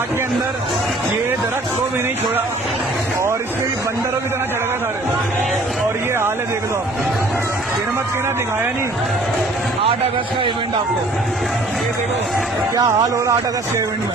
बाग के अंदर ये दरख्त को भी नहीं छोड़ा और इसके भी बंदरों की तरह चढ़ गए सारे। और ये हाल है, देख लो हिरमत के ना दिखाया नहीं 8 अगस्त का इवेंट आपको। ये देखो क्या हाल हो रहा 8 अगस्त के इवेंट में।